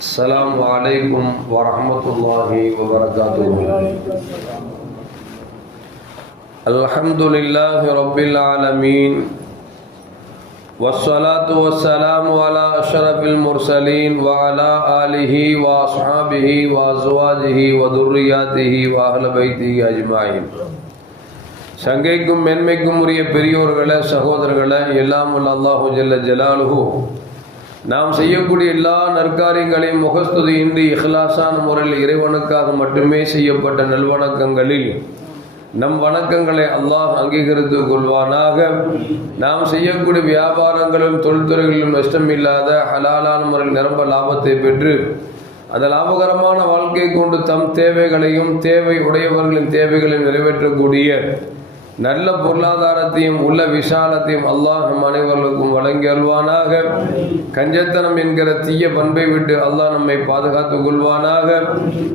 السلام عليكم ورحمة الله وبركاته الحمد لله رب العالمين والصلاة والسلام على أشرف المرسلين وعلى آله وأصحابه وأزواجه وذرياته وأهل بيته أجمعين சங்கைக்கும் மென்மைக்கும் உரிய பெரியோர்களே சகோதரர்களே எல்லாம் வல்ல அல்லாஹு ஜல்ல ஜலாலுஹு நாம் செய்யக்கூடிய எல்லா நற்காரியங்களையும் முகஸ்துதியின்றி இஹ்லாசான முறையில் இறைவனுக்காக மட்டுமே செய்யப்பட்ட நல்வணக்கங்களில் நம் வணக்கங்களை அல்லாஹ் அங்கீகரித்து கொள்வானாக. நாம் செய்யக்கூடிய வியாபாரங்களும் தொழில்துறைகளிலும் நஷ்டமில்லாத ஹலாலான முறையில் நிரம்ப லாபத்தை பெற்று அந்த லாபகரமான வாழ்க்கை கொண்டு தம் தேவைகளையும் தேவை உடையவர்களின் தேவைகளையும் நிறைவேற்றக்கூடிய நல்ல பொருளாதாரத்தையும் உள்ள விஷாலத்தையும் அல்லாஹ் நம் அனைவர்களுக்கும் வழங்கி அல்வானாக கஞ்சத்தனம் என்கிற தீய பண்பை விட்டு அல்லாஹ் நம்மை பாதுகாத்துக் கொள்வானாக.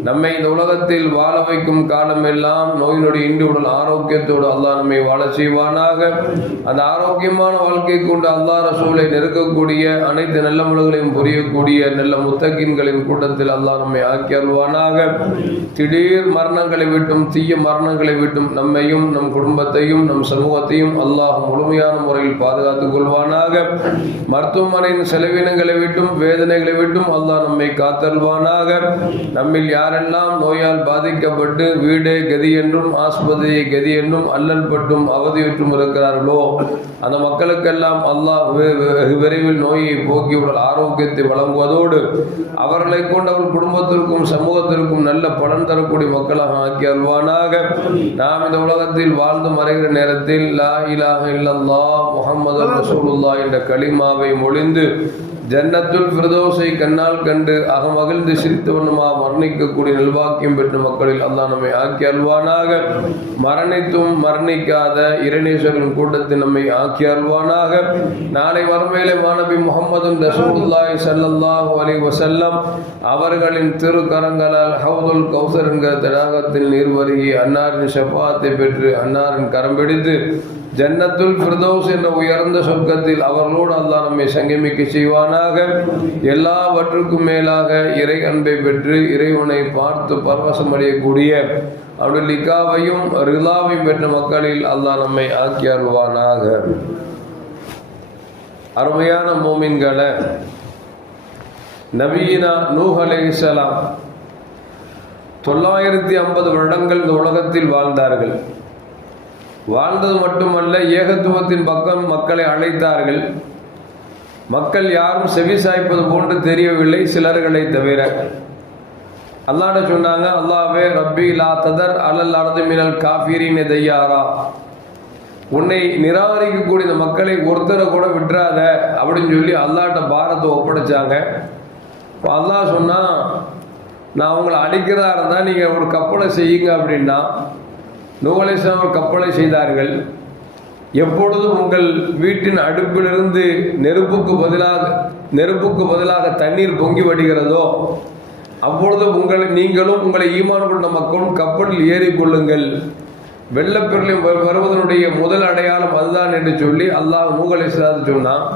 நம்மை இந்த உலகத்தில் வாழ வைக்கும் காலமெல்லாம் நோய் நொடி இன்றி உடல் ஆரோக்கியத்தோடு அல்லாஹ் நம்மை வாழ செய்வானாக. அந்த ஆரோக்கியமான வாழ்க்கை கொண்டு அல்லாஹ் ரசூலை நெருக்கக்கூடிய அனைத்து நல்ல முழுகளையும் புரியக்கூடிய நல்ல முத்தகின்களின் கூட்டத்தில் அல்லாஹ் நம்மை ஆக்கி அல்வானாக திடீர் மரணங்களை விட்டும் தீய மரணங்களை விட்டும் நம்மையும் நம் குடும்பத்தையும் நம் சமூகத்தையும் அல்லாஹ் முழுமையான முறையில் பாதுகாத்துக் கொள்வானாக. மருத்துவமனையின் செலவினங்களை விட்டும் வேதனைகளை விட்டும் அல்லாஹ் நம்மை காத்தல்வானாக நம்மில் யாரெல்லாம் நோயால் பாதிக்கப்பட்டு வீடே கதி என்றும் ஆஸ்பத்திரியை கதி என்றும் அல்லல் பட்டும் அவதியுற்றும் இருக்கிறார்களோ அந்த மக்களுக்கெல்லாம் அல்லாஹ் விரைவில் நோயை போக்கி ஆரோக்கியத்தை வழங்குவதோடு அவர்களை கொண்டு அவர் குடும்பத்திற்கும் சமூகத்திற்கும் நல்ல பலன் தரக்கூடிய மக்களாக ஆக்கி அல்வானாக நாம் இந்த உலகத்தில் வாழ்ந்து மறைகிற நேரத்தில் லா இலாக இல்லல்லா முகமது ரசூலுல்லா என்ற களிமாவை மொழிந்து ஜன்னத்துல் பிரதோசை கண்ணால் கண்டு அகமகிழ்ந்து சிரித்து வண்ணமா மரணிக்கக்கூடிய நல்வாக்கியம் பெற்ற மக்களில் அல்லா நம்மை ஆக்கி அல்வானாக மரணித்தும் மரணிக்காத இரணேஸ்வரின் கூட்டத்தில் நம்மை ஆக்கி அல்வானாக நாளை வறுமையிலே மாணவி முகமது ரசூல்லாய் சல்லாஹு அலி வசல்லம் அவர்களின் திருக்கரங்களால் ஹவுதுல் கௌசர் என்கிற தடாகத்தில் நீர் வருகி அன்னாரின் ஷஃபாத்தை பெற்று அன்னாரின் கரம் பிடித்து ஜன்னத்துல் பிரதோஸ் என்ற உயர்ந்த சொர்க்கத்தில் அவர்களோடு அல்லாஹ் நம்மை சங்கமிக்க செய்வானாக. எல்லாவற்றுக்கும் மேலாக இறை அன்பை பெற்று இறைவனை பார்த்து பரவசம் அடையக்கூடிய அவருடைய லிகாவையும் ரிலாவையும் பெற்ற மக்களில் அல்லாஹ் நம்மை ஆக்கி அருள்வானாக. அருமையான மோமின்களை நவீனா நூஹ் தொள்ளாயிரத்தி ஐம்பது வருடங்கள் இந்த உலகத்தில் வாழ்ந்தார்கள். வாழ்ந்தது மட்டுமல்ல ஏகத்துவத்தின் பக்கம் மக்களை அழைத்தார்கள். மக்கள் யாரும் செவி சாய்ப்பது போன்று தெரியவில்லை சிலர்களை தவிர. அல்லாட சொன்னாங்க அல்லாவே ரப்பி லா ததர் அலல் அடது மினல் காஃபீரின் தையாரா உன்னை நிராகரிக்கக்கூடிய இந்த மக்களை ஒருத்தரை கூட விட்டுறாத அப்படின்னு சொல்லி அல்லாட்ட பாரத்தை ஒப்படைச்சாங்க. இப்போ அல்லாஹ் சொன்னால் நான் உங்களை அடிக்கிறதா இருந்தால் நீங்கள் ஒரு கப்பலை செய்யுங்க அப்படின்னா நூகலேஸ்வரம் கப்பலை செய்தார்கள். எப்பொழுதும் உங்கள் வீட்டின் அடுப்பிலிருந்து நெருப்புக்கு பதிலாக நெருப்புக்கு பதிலாக தண்ணீர் பொங்கி வடிகிறதோ அப்பொழுது உங்களை நீங்களும் உங்களை ஈமான் கொண்ட மக்களும் கப்பலில் ஏறிக்கொள்ளுங்கள் வெள்ளப்பெருளை வருவதனுடைய முதல் அடையாளம் அதுதான் என்று சொல்லி அல்லாஹ் நூகலேஸ்வராது சொன்னான்.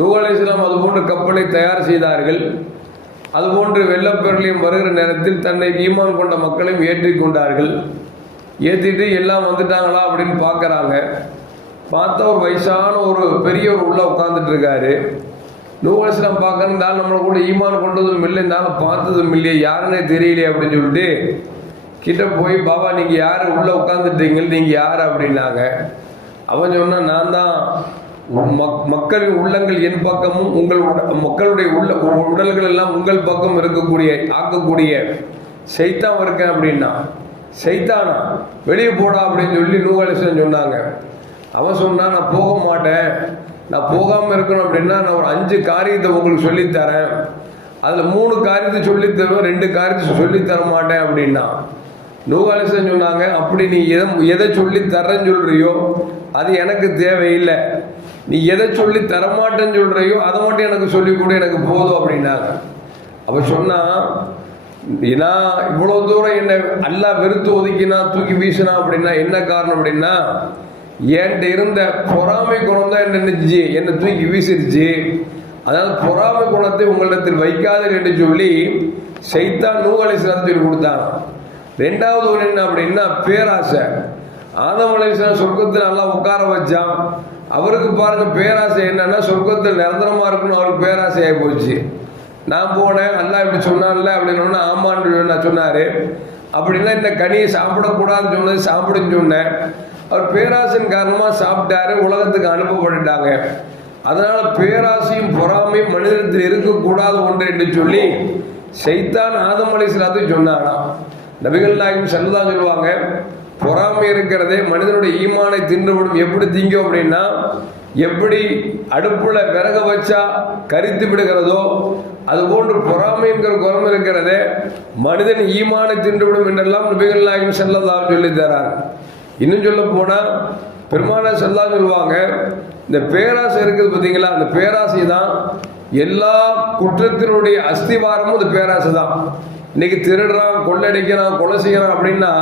நூகலேஸ்வரம் அதுபோன்ற கப்பலை தயார் செய்தார்கள். அதுபோன்று வெள்ளப்பெருளையும் வருகிற நேரத்தில் தன்னை ஈமான் கொண்ட மக்களையும் ஏற்றிக்கொண்டார்கள் ஏற்றிட்டு எல்லாம் வந்துட்டாங்களா அப்படின்னு பார்க்குறாங்க. பார்த்தா ஒரு வயசான ஒரு பெரியவர் உள்ளே உட்காந்துட்டு இருக்காரு நூகலேஸ்வரம் பார்க்கணும் நம்மளை கூட ஈமான் கொண்டதும் இல்லை இருந்தாலும் பார்த்ததும் இல்லையே. யாருன்னே தெரியலையே அப்படின்னு சொல்லிட்டு கிட்ட போய் பாபா நீங்கள் யார்? உள்ளே உட்காந்துட்டீங்கள் நீங்கள் யார்? அப்படின்னாங்க. அவன் சொன்னால் நான் தான் மக்- மக்களின் உள்ளங்கள் என் பக்கமும் உங்கள் மக்களுடைய உள்ள உடல்கள் எல்லாம் உங்கள் பக்கம் இருக்கக்கூடிய ஆக்கக்கூடிய செய்தான் இருக்கேன் அப்படின்னா. செய்தானா வெளியே போடா அப்படின்னு சொல்லி நூகலேசன் சொன்னாங்க. அவன் சொன்னான் நான் போக மாட்டேன். நான் போகாமல் இருக்கணும் அப்படின்னா நான் ஒரு அஞ்சு காரியத்தை உங்களுக்கு சொல்லித்தரேன். அதில் மூணு காரியத்தை சொல்லித் தருவேன் ரெண்டு காரியத்தை சொல்லி தர மாட்டேன் அப்படின்னா. நூகாலிசன் சொன்னாங்க அப்படி நீ எதை எதை சொல்லி தரேன்னு சொல்றியோ அது எனக்கு தேவையில்லை. நீ எதை சொல்லி தரமாட்டேன்னு சொல்றியோ அதை மட்டும் எனக்கு சொல்லி கூட எனக்கு போதும் அப்படின்னாங்க. அப்போ சொன்னால் ஏன்னா இவ்வளவு தூரம் என்ன அல்லா வெறுத்து ஒதுக்கினா தூக்கி வீசினா அப்படின்னா என்ன காரணம் அப்படின்னா என்கிட்ட இருந்த பொறாமை குணம் தான் என்ன நினைச்சு என்னை தூக்கி வீசிருச்சு. அதாவது பொறாமை குணத்தை உங்களிடத்தில் வைக்காதீர்கள் என்று சொல்லி சைத்தான் நூகலை சொல்லி கொடுத்தான். ரெண்டாவது ஒன்று என்ன அப்படின்னா பேராசை. ஆதம் அலைஹிஸ்ஸலாம் சொர்க்கத்தில் நல்லா உட்கார வச்சான். அவருக்கு பாருங்க பேராசை என்னன்னா சொர்க்கத்தில் நிரந்தரமா இருக்குன்னு அவருக்கு பேராசையாகி போச்சு. நான் போனேன் அல்லா இப்படி சொன்னான்ல அப்படின்னு ஆமான்னு நான் சொன்னாரு. அப்படின்னா இந்த கனியை சாப்பிடக்கூடாதுன்னு சொன்னது சாப்பிடுன்னு சொன்னேன். அவர் பேராசையின் காரணமாக சாப்பிட்டாரு உலகத்துக்கு அனுப்பப்பட்டுட்டாங்க. அதனால பேராசையும் பொறாமையும் மனிதத்தில் இருக்கக்கூடாது ஒன்று என்று சொல்லி செய்தான் ஆதம் அலைஹிஸ்ஸலாத்தை சொன்னாராம் நபிகள் நாயகம் செல்லதா சொல்லுவாங்க பொறாமை இருக்கிறதே மனிதனுடைய ஈமானை தின்றுவிடும் எப்படி திங்கும் அப்படின்னா எப்படி அடுப்புல விறக வச்சா கரித்து விடுகிறதோ அது போன்று பொறாமை என்கிற குரம் இருக்கிறதே. மனிதன் ஈமானை தின்றுவிடும் என்றெல்லாம் நபிகள் நாயகம் செல்லதா சொல்லி தராங்க இன்னும் சொல்ல போனால் பெருமான செல்லா சொல்லுவாங்க இந்த பேராசை இருக்குது பார்த்தீங்களா? அந்த பேராசை தான் எல்லா குற்றத்தினுடைய அஸ்திவாரமும் இந்த பேராசை தான். இன்னைக்கு திருடுறான் கொள்ளடிக்கிறான் கொலை செய்யறான் அப்படின்னா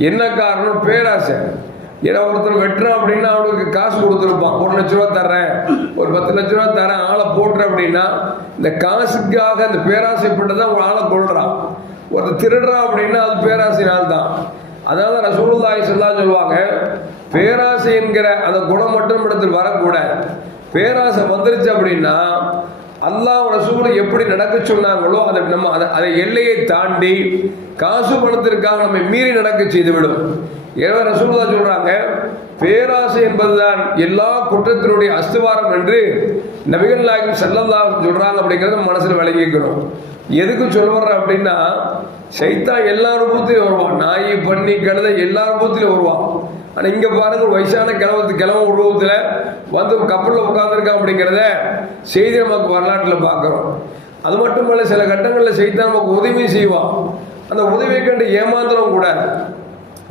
என்ன காரணம்? பேராசை. ஏன்னா ஒருத்தர் வெட்டுறான் அப்படின்னா அவனுக்கு காசு கொடுத்துருப்பான். ஒரு லட்ச ரூபா தர்றேன். ஒரு பத்து லட்ச ரூபா தரேன் ஆளை போட்டுறேன் அப்படின்னா இந்த காசுக்காக அந்த பேராசைப்பட்டு தான் ஒரு ஆளை கொள்றான் ஒருத்தர் திருடுறான் அப்படின்னா அது பேராசையினால் தான் அதனால ரசூலுல்லாஹி சொல்லா சொல்லுவாங்க பேராசை என்கிற அந்த குணம் மட்டும் இடத்தில் வரக்கூடாது பேராசை வந்துருச்சு அப்படின்னா அல்லாஹ் ரசூலை எப்படி நடக்க சொன்னாங்களோ அதை நம்ம அதை அதை எல்லையை தாண்டி காசு பணத்திற்காக நம்மை மீறி நடக்க செய்துவிடும். எனவே ரசூலுல்லா சொல்றாங்க பேராசை என்பதுதான் எல்லா குற்றத்தினுடைய அஸ்துவாரம் என்று நபிகள் நாயகம் செல்லல்லா சொல்றாங்க அப்படிங்கிறத மனசில் விளங்கிக்கணும் எதுக்கு சொல்ல வர்றேன் அப்படின்னா சைத்தா எல்லா ரூபத்திலும் வருவான். நாய் பண்ணி கழுத எல்லா ரூபத்திலும் வருவான். ஆனா இங்க பாருங்க ஒரு வயசான கிழவத்து கிழவ உருவத்துல வந்து கப்பலில் உட்கார்ந்துருக்கான் அப்படிங்கிறத செய்தி நமக்கு வரலாற்றுல பார்க்குறோம். அது மட்டும் இல்லை சில கட்டங்களில் சைத்தான் நமக்கு உதவி செய்வான். அந்த உதவியை கண்டு ஏமாந்துடும் கூட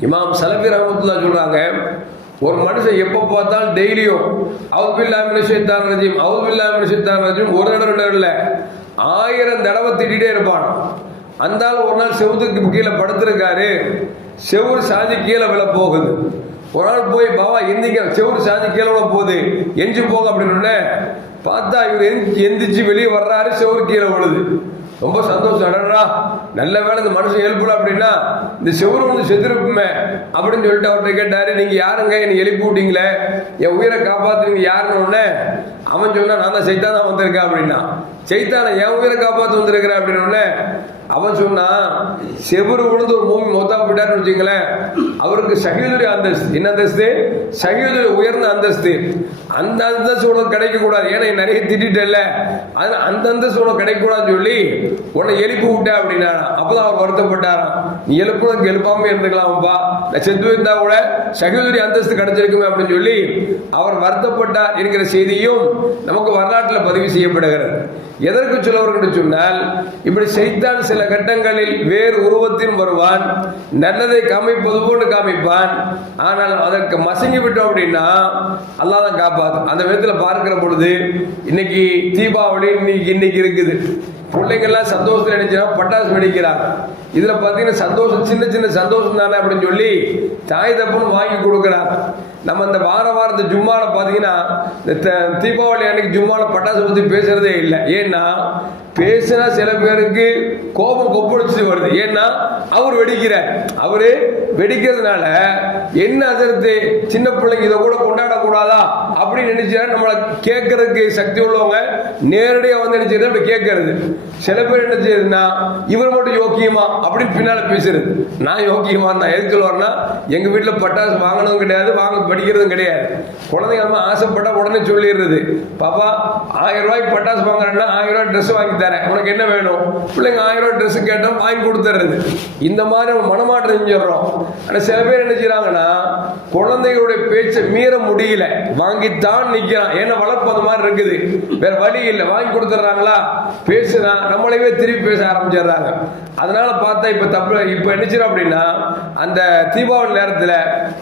இமாம் சலபி ரஹமத்துல்லா சொல்றாங்க ஒரு மனுஷன் எப்போ பார்த்தாலும் டெய்லியும் அவுபில்லா மினிஷித்தான் ரஜீம் அவுபில்லா மினிஷித்தான் ரஜீம் ஒரு தடவை ரெண்டு இல்ல ஆயிரம் தடவை திட்டிகிட்டே இருப்பான். அந்த ஆள் ஒரு நாள் செவுத்துக்கு கீழே படுத்திருக்காரு செவுறு சாதி கீழே விழ போகுது. ஒரு நாள் போய் பாவா எந்திக்க செவுறு சாதி கீழே விழ போகுது எஞ்சி போங்க அப்படின்னு பார்த்தா இவர் எந்திரிச்சு வெளியே வர்றாரு செவுறு கீழே விழுது. ரொம்ப சந்தோஷம். அடடா நல்ல வேலை இந்த மனுஷன் எழுப்பல அப்படின்னா இந்த செவரு வந்து செத்துருப்புமே அப்படின்னு சொல்லிட்டு அவர்கிட்ட கேட்டாரு. நீங்க யாருங்க? என்னை எழுப்பி விட்டீங்களே. என் உயிரை காப்பாத்துறீங்க யாருன்னு உடனே அவன் சொன்னா நான் தான் சைத்தானா வந்திருக்கேன் அப்படின்னா. சைத்தான என் உயிரை காப்பாத்து வந்திருக்கிறேன் அப்படின்னு அவன் சொன்னா செவரு விழுந்து ஒரு மூவி மொத்தா போயிட்டாருன்னு வச்சுங்களேன் அவருக்கு சகிதுடைய அந்தஸ்து. என்ன அந்தஸ்து? சகிதுடைய உயர்ந்த அந்தஸ்து. அந்த அந்தஸ்து உனக்கு கிடைக்க கூடாது ஏன்னா நிறைய திட்டிட்டல அது அந்த அந்தஸ்து உனக்கு கிடைக்க கூடாதுன்னு சொல்லி உன்னை எழுப்பி விட்டேன் அப்படின்னா அப்பதான் அவர் வருத்தப்பட்டாராம். நீ எழுப்புனதுக்கு எழுப்பாம இருந்துக்கலாம்ப்பா நான் செத்து இருந்தா கூட சகிதுடைய அந்தஸ்து கிடைச்சிருக்குமே அப்படின்னு சொல்லி அவர் வருத்தப்பட்டார் இருக்கிற செய்தியும் நமக்கு வரலாற்றில் பதிவு செய்யப்படுகிறது. எதற்கு சொல்லுவார்கள் என்று சொன்னால் இப்படி செய்தான் சில கட்டங்களில் வேறு உருவத்தில் வருவான் நல்லதை காமிப்பது போன்று காமிப்பான் ஆனால் அதற்கு மசங்கி விட்டோம் அப்படின்னா அல்லாஹ் தான் காப்பாத்தும். அந்த விதத்தில் பார்க்கிற பொழுது இன்னைக்கு தீபாவளி இன்னைக்கு இன்னைக்கு இருக்குது. பிள்ளைங்கள்லாம் சந்தோஷத்தில் நினைச்சா பட்டாசு வெடிக்கிறாங்க. இதில் பார்த்தீங்கன்னா சந்தோஷம் சின்ன சின்ன சந்தோஷம் தானே அப்படின்னு சொல்லி தாய் தப்புன்னு வாங்கி கொடுக்குறாங்க. நம்ம இந்த வார வாரம் இந்த ஜும்மாவில் பார்த்தீங்கன்னா இந்த த- தீபாவளி அன்னைக்கு ஜும்மாவில் பட்டாசு பற்றி பேசுகிறதே இல்லை. ஏன்னா பேசினா சில பேருக்கு கோபம் கொப்பளிச்சு வருது. ஏன்னா அவர் வெடிக்கிறார். அவரு வெடிக்கிறதுனால என்ன அதற்கு சின்ன பிள்ளைங்க இதை கூட கொண்டாடக்கூடாதா? அப்படின்னு நினைச்சா நம்மளை கேட்கறதுக்கு சக்தி உள்ளவங்க நேரடியாக வந்து என்ன செய்யுது அப்படி கேட்கறது. சில பேர் என்ன செய்யுதுன்னா இவர் மட்டும் யோக்கியமா? அப்படின்னு பின்னால பேசுறது. நான் யோக்கியமா தான் எதுக்கு சொல்லுவார்னா எங்க வீட்டில் பட்டாசு வாங்கினதும் கிடையாது வாங்க படிக்கிறதும் கிடையாது. குழந்தைங்க நம்ம ஆசைப்பட்டா உடனே சொல்லிடுறது. பாப்பா ஆயிரம் ரூபாய்க்கு பட்டாசு வாங்குறேன்னா ஆயிரம் ரூபாய் ட்ரெஸ் வாங்கி தரேன். உனக்கு என்ன வேணும்? பிள்ளைங்க ஆயிரம் ரூபாய் ட்ரெஸ் கேட்டோம் வாங்கி கொடுத்துறது இந்த மாதிரி நம்ம மனமாற்றம் செஞ்சிடறோம். ஆனால் சில பேர் என்ன செய்றாங்கன்னா குழந்தைகளுடைய பேச்சை மீற முடியல. வாங்கித்தான் நிற்கிறான் ஏன்னா வளர்ப்பு அந்த மாதிரி இருக்குது. வேற வழி இல்லை. வாங்கி கொடுத்துட்றாங்களா பேசுனா நம்மளையே திருப்பி பேச ஆரம்பிச்சிடுறாங்க. அதனால பார்த்தா இப்போ தப்பு இப்போ என்ன செய்யறோம் அப்படின்னா அந்த தீபாவளி நேரத்தில்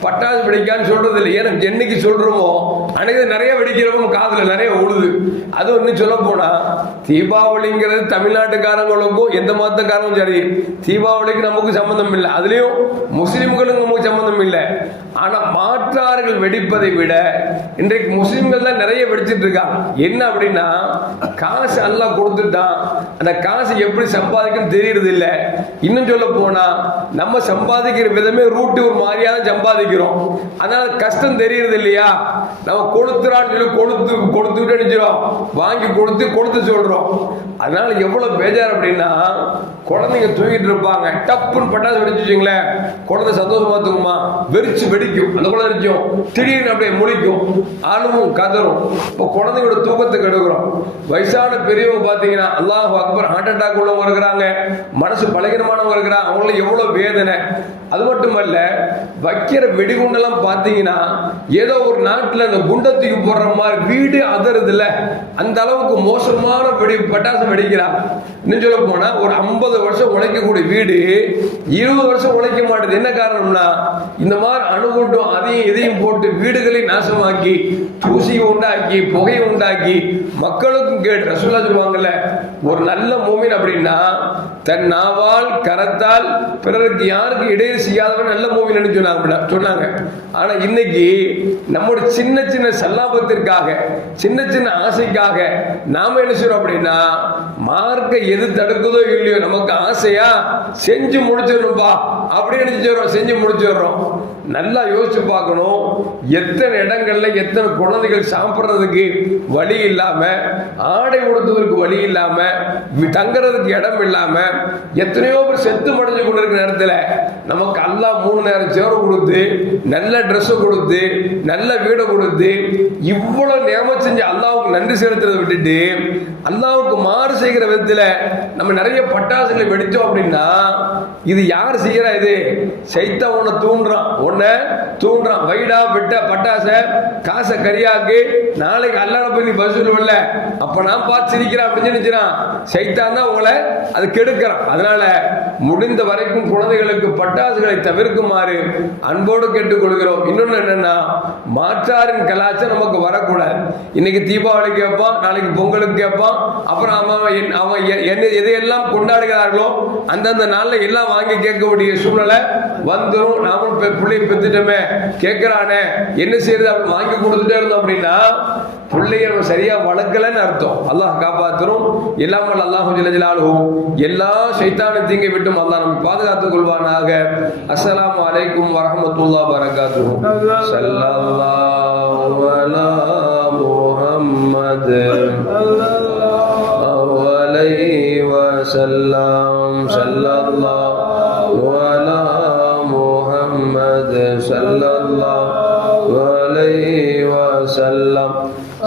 பட்டாசு வெடிக்கான்னு சொல்றது இல்லை. ஏன்னா என்னைக்கு சொல்றோமோ அன்னைக்கு நிறைய வெடிக்கிறவங்க காதில் நிறைய உழுது அது ஒன்று சொல்ல போனால் தீபாவளிங்கிறது தமிழ்நாட்டுக்காரங்களுக்கும் எந்த மதத்துக்காரங்களும் சரி தீபாவளிக்கு நமக்கு சம்மந்தம் இல்லை. அதுலேயும் முஸ்லீம்களுக்கு நமக்கு சம்மந்தம் இல்லை. ஆனால் மாற்றார்கள் வெடிப்பதை விட இன்றைக்கு முஸ்லீம்கள் தான் நிறைய வெடிச்சிட்டு இருக்காங்க. என்ன அப்படின்னா காசு எல்லாம் கொடுத்துட்டான். அந்த காசு எப்படி சம்பாதிக்கணும் தெரியறது இல்லை. இன்னும் சொல்ல போனா நம்ம சம்பாதிக்கிற விதமே ரூட்டு ஒரு மாதிரியா தான் சம்பாதிக்கிறோம். அதனால கஷ்டம் தெரியறது இல்லையா? நம்ம கொடுத்துறான்னு சொல்லி கொடுத்து கொடுத்துட்டு நினைச்சிடும் வாங்கி கொடுத்து கொடுத்து சொல்றோம். அதனால எவ்வளவு பேஜார் அப்படின்னா குழந்தைங்க தூங்கிட்டு இருப்பாங்க. டப்புன்னு பட்டாசு வெடிச்சு வச்சுங்களேன் குழந்தை சந்தோஷமா தூங்குமா? வெறிச்சு வெடிக்கும் அந்த குழந்தை வெடிக்கும் திடீர்னு அப்படியே முழிக்கும். அழுவும் கதறும். இப்போ குழந்தையோட தூக்கத்துக்கு எடுக்கிறோம் வயசான பெரியவங்க பார்த்தீங்கன்னா அல்லாஹ் அக்பர் ஹார்ட் அட்டாக் உள்ளவங்க இருக்கிறாங்க. மனசு பலகீனமானவங்க இருக்கிறாங்க. அவங்கள எவ்வளவு வேதனை? அது மட்டுமல்ல வைக்கிற வெடிகுண்டெல்லாம் பார்த்தீங்கன்னா ஏதோ ஒரு நாட்டில் அந்த குண்டத்துக்கு போடுற மாதிரி வீடு அதறுதுல அந்த அளவுக்கு மோசமான வெடி பட்டாசு வெடிக்கிறான் இன்னும் சொல்ல போனால் ஒரு ஐம்பது வருஷம் உழைக்கக்கூடிய வீடு இருபது வருஷம் உழைக்க மாட்டேது என்ன காரணம்னா இந்த மாதிரி அணுகுண்டும் அதையும் இதையும் போட்டு வீடுகளை நாசமாக்கி தூசியை உண்டாக்கி புகையை உண்டாக்கி மக்களுக்கும் கேட்டு ரசூல்லா சொல்லுவாங்கல்ல ஒரு நல்ல மூமின் அப்படின்னா தன் நாவால் கரத்தால் பிறருக்கு யாருக்கு இடையூறு செய்யாதவன் நல்ல மூவின்னு சொன்னாங்க சொன்னாங்க. ஆனா இன்னைக்கு நம்முடைய சின்ன சின்ன சல்லாபத்திற்காக சின்ன சின்ன ஆசைக்காக நாம என்ன செய்றோம் அப்படின்னா மார்க்க எது தடுக்குதோ இல்லையோ நமக்கு ஆசையா செஞ்சு முடிச்சிடணும்பா அப்படின்னு நினைச்சிடுறோம் செஞ்சு முடிச்சிடுறோம். நல்லா யோசிச்சு பார்க்கணும். எத்தனை இடங்கள்ல எத்தனை குழந்தைகள் சாப்பிட்றதுக்கு வழி இல்லாம ஆடை உடுத்துவதற்கு வழி இல்லாம தங்குறதுக்கு இடம் இல்லாம எத்தனையோ பேர் செத்து மடைஞ்சு கொண்டு இருக்கிற நேரத்தில் நமக்கு எல்லாம் மூணு நேரம் சேவை கொடுத்து நல்ல ட்ரெஸ்ஸை கொடுத்து நல்ல வீடை கொடுத்து இவ்வளவு நியமம் செஞ்சு அல்லாவுக்கு நன்றி செலுத்துறதை விட்டுட்டு அல்லாவுக்கு மாறு செய்கிற விதத்தில் நம்ம நிறைய பட்டாசுகளை வெடித்தோம் அப்படின்னா இது யார் செய்கிறா இது? சைத்தவனை உன்னை தூண்டுறான் உன்னை தூண்டுறான் வைடா விட்ட பட்டாச காசை கரியாக்கு நாளைக்கு அல்லாட போய் நீ பஸ் சொல்லுவல்ல. அப்ப நான் பார்த்து சிரிக்கிறேன் அப்படின்னு நினைச்சிடான் சைத்தான் தான் உங்களை அது கெடுக்கிறான். அதனால முடிந்த வரைக்கும் குழந்தைகளுக்கு பட்டாசுகளை தவிர்க்குமாறு அன்போடு கேட்டுக்கொள்கிறோம். இன்னொன்னு என்னன்னா மாற்றாரின் கலாச்சாரம் நமக்கு வரக்கூடாது. இன்னைக்கு தீபாவளி கேட்பான் நாளைக்கு பொங்கலுக்கு கேட்பான். அப்புறம் அவன் என்- அவன் என்ன எதையெல்லாம் கொண்டாடுகிறார்களோ அந்தந்த நாள்ல எல்லாம் வாங்கி கேட்கக்கூடிய சூழ்நிலை வந்துடும் நாமும் பிள்ளைய பெத்துட்டோமே கேட்கிறானே என்ன செய்யறது? அவன் வாங்கி கொடுத்துட்டே இருந்தோம் அப்படின்னா பிள்ளைய நம்ம சரியா வளர்க்கலன்னு அர்த்தம். அல்லாஹ் காப்பாற்றும் எல்லாம் அல்லாஹ் ஜிலஜிலாலும் எல்லா சைத்தான தீங்கை விட்டும் அல்லாஹ் நம்ம பாதுகாத்துக் கொள்வானாக. அஸ்லாம் அலைக்கும் வரமத்துல்லா வரகாத்து சல்லல்லாஹு அலா முஹம்மது. அல்லாஹ்